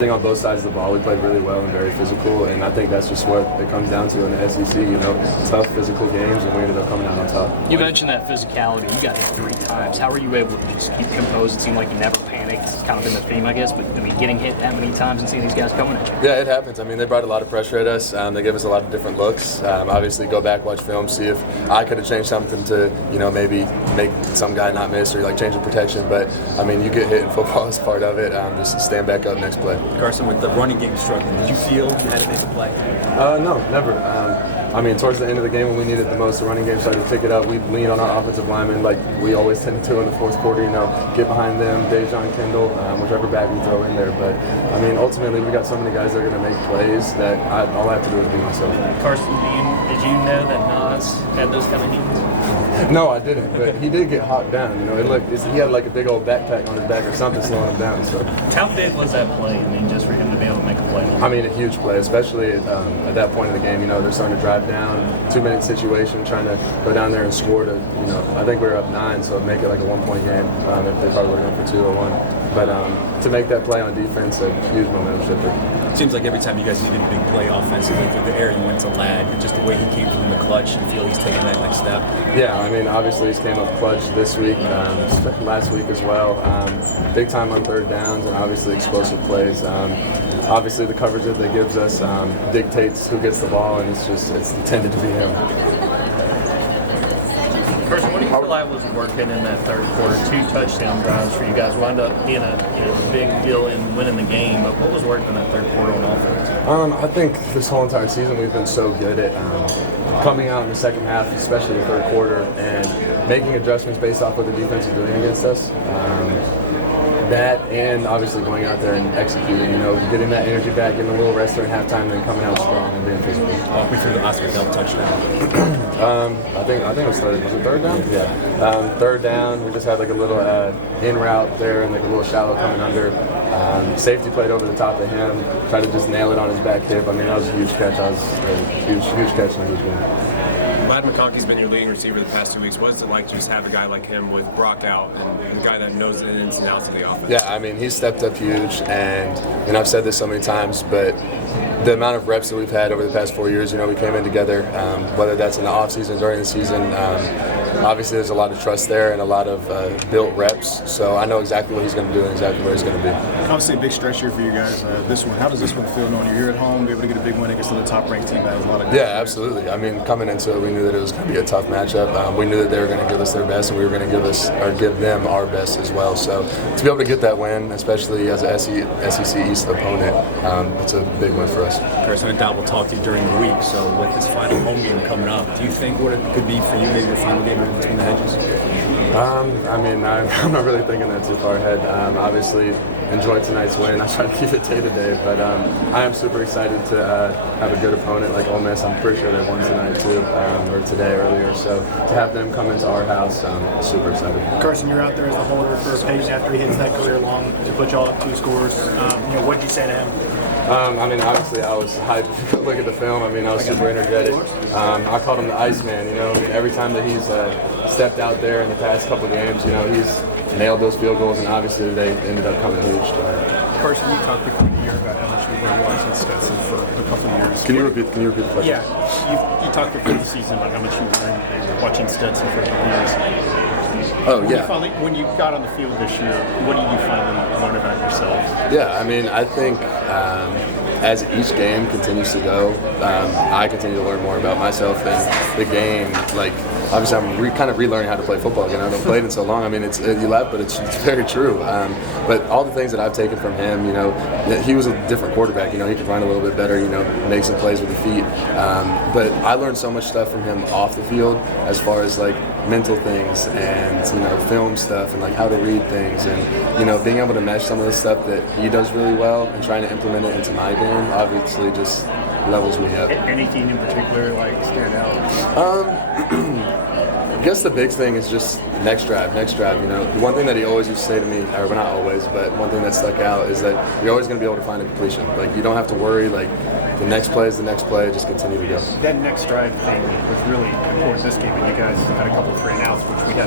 think on both sides of the ball, we played really well and very physical, and I think that's just what it comes down to in the SEC. Tough physical games, and we ended up coming out on top. You mentioned that physicality. You got hit 3 times. How were you able to just keep composed? It seemed like you never panicked. It's kind of been the theme, I guess. But getting hit that many times and seeing these guys coming at you. Yeah, it happens. They brought a lot of pressure at us. They gave us a lot of different looks. Obviously, go back, watch film, see if I could have changed something to, maybe make some guy not miss or change the protection. But you get hit in football as part of it. Just stand back up next play. Carson, with the running game struggling, did you feel you had to make a play? No, never. Towards the end of the game when we needed the most, the running game started to pick it up. We leaned on our offensive linemen like we always tend to in the fourth quarter, get behind them, Dejon Kendall, whichever back we throw in there. But, ultimately we got so many guys that are going to make plays that all I have to do is be myself. Carson, did you know that Nas had those kind of knees? No, I didn't, but he did get hawked down. He had like a big old backpack on his back or something slowing him down. So, how big was that play? Just for him to be able to make a play. A huge play, especially at that point in the game. They're starting to drive down, 2-minute situation, trying to go down there and score to. I think we were up 9, so make it like a 1-point game. If they probably would have gone for 2 or 1. But to make that play on defense, a huge momentum shifter. Seems like every time you guys needed a big play offensively through the air, you went to Ladd. Just the way he came through in the clutch, you feel he's taking that next step. Yeah, obviously he's came up clutch this week, last week as well. Big time on third downs and obviously explosive plays. Obviously the coverage that they gives us dictates who gets the ball, and it's intended to be him. Carson, what do you feel like was working in that third quarter? 2 touchdown drives for you guys. Wound up being a big deal in winning the game, but what was working in that third quarter on offense? I think this whole entire season we've been so good at coming out in the second half, especially the third quarter, and making adjustments based off what the defense is doing against us. That and obviously going out there and executing, getting that energy back, getting a little rest during halftime, then coming out strong and being physical. Walk me through the Oscar Delp touchdown. I think it was third. Was it third down? Yeah. Third down. We just had like a little in route there and like a little shallow coming under. Safety played over the top of him. Tried to just nail it on his back hip. That was a huge catch. That was a huge catch in a huge game. Ladd McConkey's been your leading receiver the past 2 weeks. What's it like to just have a guy like him with Brock out and a guy that knows the ins and outs of the offense? Yeah, he's stepped up huge, and I've said this so many times, but the amount of reps that we've had over the past 4 years, we came in together, whether that's in the offseason, during the season. Obviously, there's a lot of trust there and a lot of built reps, so I know exactly what he's going to do and exactly where he's going to be. Obviously, a big stretch here for you guys. This one, how does this one feel knowing you're here at home, be able to get a big win against the top-ranked team that has a lot of? Yeah, absolutely. Coming into it, we knew that it was going to be a tough matchup. We knew that they were going to give us their best, and we were going to give them our best as well. So to be able to get that win, especially as an SEC East opponent, it's a big win for us. Carson and Dot will talk to you during the week. So with this final home game coming up, do you think what it could be for you, maybe your final game in between the hedges? I'm not really thinking that too far ahead. Obviously, enjoy tonight's win. I try to keep it day to day, but I am super excited to have a good opponent like Ole Miss. I'm pretty sure they won tonight too, or today earlier. So to have them come into our house, I'm super excited. Carson, you're out there as the holder for Peyton after he hits that career long to put y'all up 2 scores. What did you say to him? Obviously I was hyped. Look at the film. I was super energetic. I called him the Iceman. Every time that he's stepped out there in the past couple games, he's nailed those field goals, and obviously they ended up coming huge. Carson, you talked before the year about how much you've been watching Stetson for a couple of years. Can you repeat the question? Yeah, you talked before the season about how much you learned watching Stetson for a couple of years. Oh, yeah. When you got on the field this year, what did you finally learn about yourself? Yeah, I think as each game continues to go, I continue to learn more about myself and the game. Obviously, I'm kind of relearning how to play football again. I haven't played in so long. You laugh, but it's very true. But all the things that I've taken from him, he was a different quarterback. He could run a little bit better, make some plays with the feet. But I learned so much stuff from him off the field as far as mental things and film stuff and how to read things and being able to mesh some of the stuff that he does really well and trying to implement it into my game obviously just levels me up. Any team in particular stand out? I guess the big thing is just next drive. The one thing that he always used to say to me, or not always, but one thing that stuck out is that you're always going to be able to find a completion. You don't have to worry. The next play is the next play. Just continue to go. That next drive thing was really important this game, and you guys had a couple of 3 and outs, which we had.